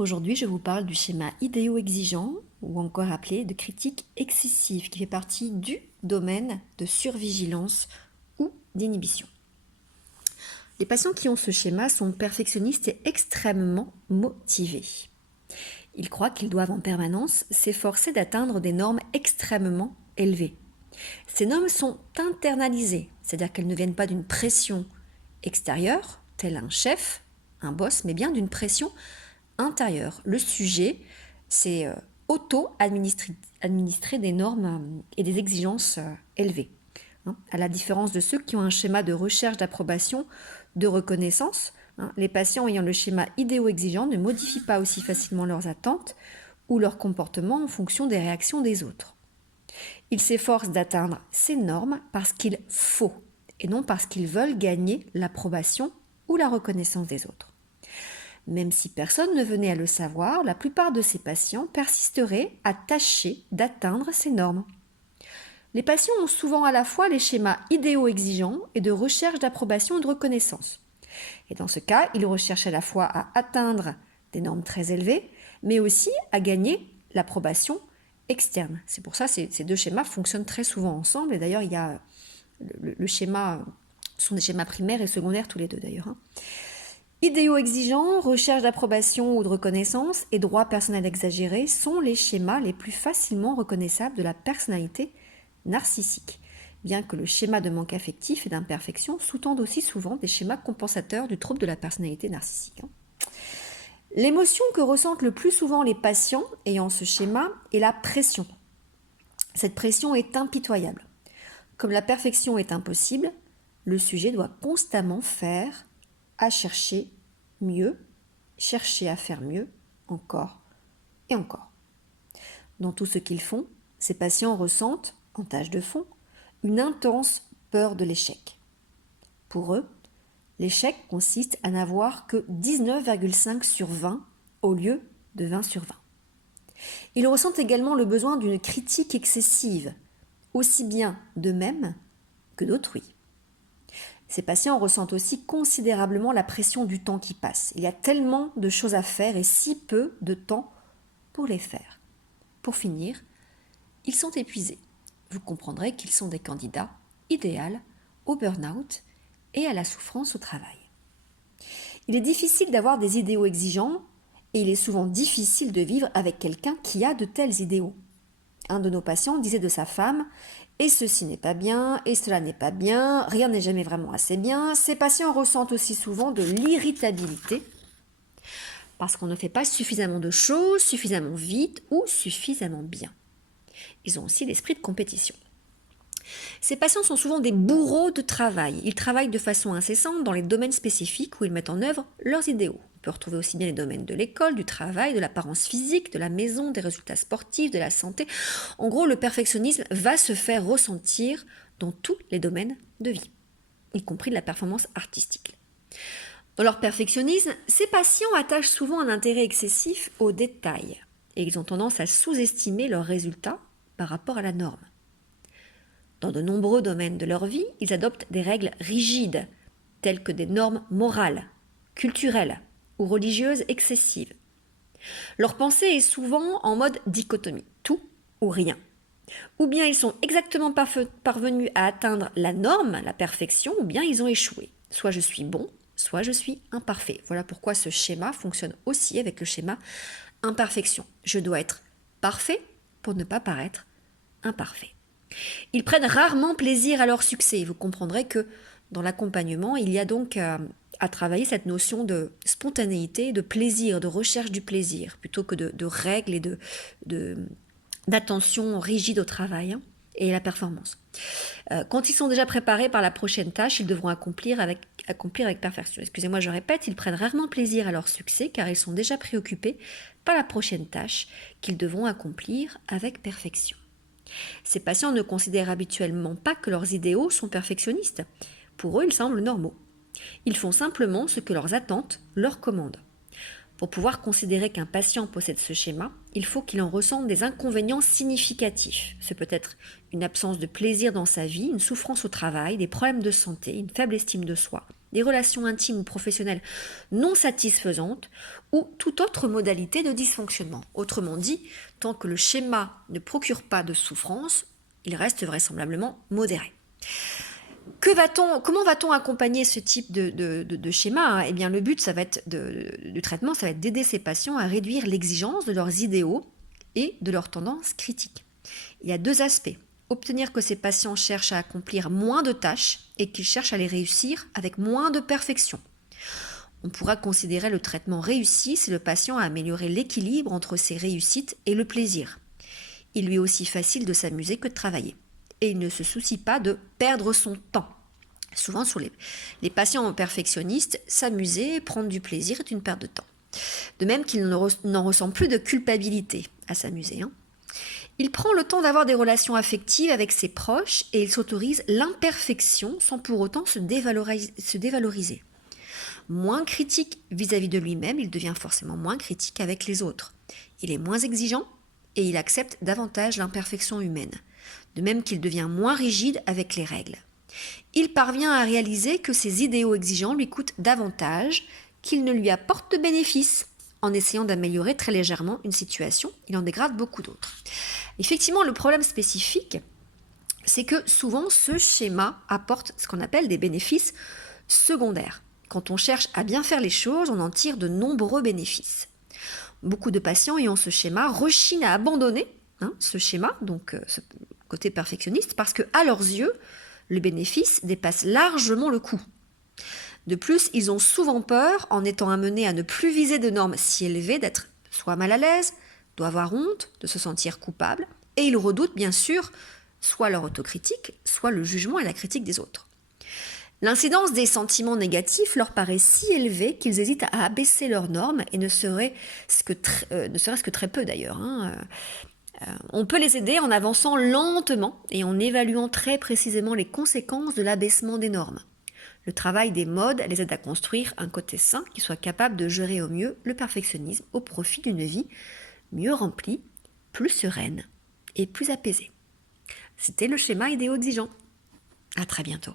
Aujourd'hui, je vous parle du schéma idéo-exigeant, ou encore appelé de critique excessive, qui fait partie du domaine de survigilance ou d'inhibition. Les patients qui ont ce schéma sont perfectionnistes et extrêmement motivés. Ils croient qu'ils doivent en permanence s'efforcer d'atteindre des normes extrêmement élevées. Ces normes sont internalisées, c'est-à-dire qu'elles ne viennent pas d'une pression extérieure, tel un chef, un boss, mais bien d'une pression intérieure. Le sujet, c'est auto-administrer des normes et des exigences élevées. À la différence de ceux qui ont un schéma de recherche d'approbation, de reconnaissance, les patients ayant le schéma idéo-exigeant ne modifient pas aussi facilement leurs attentes ou leur comportement en fonction des réactions des autres. Ils s'efforcent d'atteindre ces normes parce qu'il faut et non parce qu'ils veulent gagner l'approbation ou la reconnaissance des autres. Même si personne ne venait à le savoir, la plupart de ces patients persisteraient à tâcher d'atteindre ces normes. Les patients ont souvent à la fois les schémas idéo-exigeants et de recherche d'approbation et de reconnaissance. Et dans ce cas, ils recherchent à la fois à atteindre des normes très élevées, mais aussi à gagner l'approbation externe. C'est pour ça que ces deux schémas fonctionnent très souvent ensemble. Et d'ailleurs, il y a le schéma, ce sont des schémas primaires et secondaires tous les deux d'ailleurs. Idéo-exigeants, recherche d'approbation ou de reconnaissance et droit personnel exagéré sont les schémas les plus facilement reconnaissables de la personnalité narcissique, bien que le schéma de manque affectif et d'imperfection sous-tende aussi souvent des schémas compensateurs du trouble de la personnalité narcissique. L'émotion que ressentent le plus souvent les patients ayant ce schéma est la pression. Cette pression est impitoyable. Comme la perfection est impossible, le sujet doit constamment faire à chercher mieux, chercher à faire mieux, encore et encore. Dans tout ce qu'ils font, ces patients ressentent, en tâche de fond, une intense peur de l'échec. Pour eux, l'échec consiste à n'avoir que 19,5 sur 20 au lieu de 20 sur 20. Ils ressentent également le besoin d'une critique excessive, aussi bien d'eux-mêmes que d'autrui. Ces patients ressentent aussi considérablement la pression du temps qui passe. Il y a tellement de choses à faire et si peu de temps pour les faire. Pour finir, ils sont épuisés. Vous comprendrez qu'ils sont des candidats idéaux au burn-out et à la souffrance au travail. Il est difficile d'avoir des idéaux exigeants et il est souvent difficile de vivre avec quelqu'un qui a de tels idéaux. Un de nos patients disait de sa femme « et ceci n'est pas bien, et cela n'est pas bien, rien n'est jamais vraiment assez bien ». Ces patients ressentent aussi souvent de l'irritabilité parce qu'on ne fait pas suffisamment de choses, suffisamment vite ou suffisamment bien. Ils ont aussi l'esprit de compétition. Ces patients sont souvent des bourreaux de travail. Ils travaillent de façon incessante dans les domaines spécifiques où ils mettent en œuvre leurs idéaux. On peut retrouver aussi bien les domaines de l'école, du travail, de l'apparence physique, de la maison, des résultats sportifs, de la santé. En gros, le perfectionnisme va se faire ressentir dans tous les domaines de vie, y compris de la performance artistique. Dans leur perfectionnisme, ces patients attachent souvent un intérêt excessif aux détails et ils ont tendance à sous-estimer leurs résultats par rapport à la norme. Dans de nombreux domaines de leur vie, ils adoptent des règles rigides, telles que des normes morales, culturelles ou religieuses excessives. Leur pensée est souvent en mode dichotomie, tout ou rien. Ou bien ils sont exactement parvenus à atteindre la norme, la perfection, ou bien ils ont échoué. Soit je suis bon, soit je suis imparfait. Voilà pourquoi ce schéma fonctionne aussi avec le schéma imperfection. Je dois être parfait pour ne pas paraître imparfait. Ils prennent rarement plaisir à leur succès. Vous comprendrez que dans l'accompagnement, il y a donc à travailler cette notion de spontanéité, de plaisir, de recherche du plaisir, plutôt que de règles et d'attention rigide au travail et à la performance. Quand ils sont déjà préparés par la prochaine tâche, ils devront accomplir avec perfection. Excusez-moi, je répète, ils prennent rarement plaisir à leur succès car ils sont déjà préoccupés par la prochaine tâche qu'ils devront accomplir avec perfection. Ces patients ne considèrent habituellement pas que leurs idéaux sont perfectionnistes. Pour eux, ils semblent normaux. Ils font simplement ce que leurs attentes leur commandent. Pour pouvoir considérer qu'un patient possède ce schéma, il faut qu'il en ressente des inconvénients significatifs. Ce peut être une absence de plaisir dans sa vie, une souffrance au travail, des problèmes de santé, une faible estime de soi, des relations intimes ou professionnelles non satisfaisantes ou toute autre modalité de dysfonctionnement. Autrement dit, tant que le schéma ne procure pas de souffrance, il reste vraisemblablement modéré. Comment va-t-on accompagner ce type de schéma? Eh bien, le but du traitement, ça va être d'aider ces patients à réduire l'exigence de leurs idéaux et de leurs tendances critiques. Il y a 2 aspects. Obtenir que ces patients cherchent à accomplir moins de tâches et qu'ils cherchent à les réussir avec moins de perfection. On pourra considérer le traitement réussi si le patient a amélioré l'équilibre entre ses réussites et le plaisir. Il lui est aussi facile de s'amuser que de travailler. Et il ne se soucie pas de perdre son temps. Souvent, sur les patients perfectionnistes, s'amuser, prendre du plaisir est une perte de temps. De même qu'il n'en ressent plus de culpabilité à s'amuser. Il prend le temps d'avoir des relations affectives avec ses proches et il s'autorise l'imperfection sans pour autant se dévaloriser. Moins critique vis-à-vis de lui-même, il devient forcément moins critique avec les autres. Il est moins exigeant et il accepte davantage l'imperfection humaine. De même qu'il devient moins rigide avec les règles. Il parvient à réaliser que ses idéaux exigeants lui coûtent davantage qu'ils ne lui apportent de bénéfices. En essayant d'améliorer très légèrement une situation, il en dégrade beaucoup d'autres. Effectivement, le problème spécifique, c'est que souvent ce schéma apporte ce qu'on appelle des bénéfices secondaires. Quand on cherche à bien faire les choses, on en tire de nombreux bénéfices. Beaucoup de patients ayant ce schéma rechignent à abandonner ce schéma, donc ce côté perfectionniste, parce que à leurs yeux, le bénéfice dépasse largement le coût. De plus, ils ont souvent peur, en étant amenés à ne plus viser de normes si élevées, d'être soit mal à l'aise, d'avoir honte, de se sentir coupable, et ils redoutent bien sûr soit leur autocritique, soit le jugement et la critique des autres. L'incidence des sentiments négatifs leur paraît si élevée qu'ils hésitent à abaisser leurs normes, et ne serait-ce que très peu d'ailleurs. On peut les aider en avançant lentement et en évaluant très précisément les conséquences de l'abaissement des normes. Le travail des modes les aide à construire un côté sain qui soit capable de gérer au mieux le perfectionnisme au profit d'une vie mieux remplie, plus sereine et plus apaisée. C'était le schéma idéo-exigeant. À très bientôt.